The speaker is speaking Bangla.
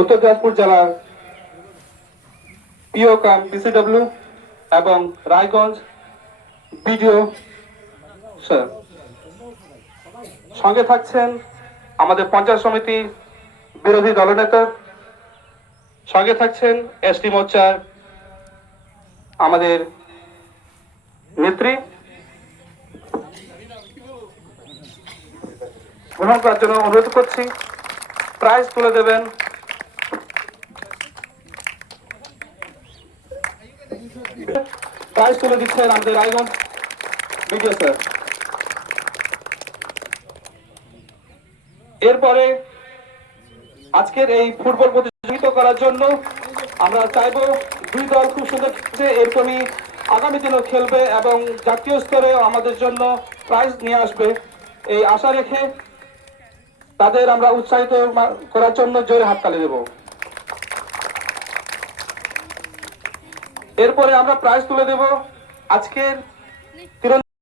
উত্তর দিনাজপুর জেলার পিও কাম পিসিডব্লিউ এবং রায়গঞ্জ বিডিও স্যার। সঙ্গে থাকছেন আমাদের পঞ্চায়েত সমিতি বিরোধী দলনেতা, সঙ্গে থাকছেন এসটি মোর্চার আমাদের নেত্রী। গ্রহণ করার জন্য অনুরোধ করছি। প্রাইজ তুলে দেবেন প্রাইজ তুলে দিচ্ছেন আমাদের রায়গঞ্জ বিডিও স্যার। এরপরে আজকের এই ফুটবল প্রতিযোগিতা করার জন্য আমরা চাইব দুই দল খুব সুন্দর খেলছে, এরকমই আগামী দিনেও খেলবে এবং জাতীয় স্তরে আমাদের জন্য প্রাইজ নিয়ে আসবে এই আশা রেখে তাদের আমরা উৎসাহিত করার জন্য জোরে হাততালি দেব। এরপরে আমরা প্রাইজ তুলে দেব আজকের তীরন্দাজ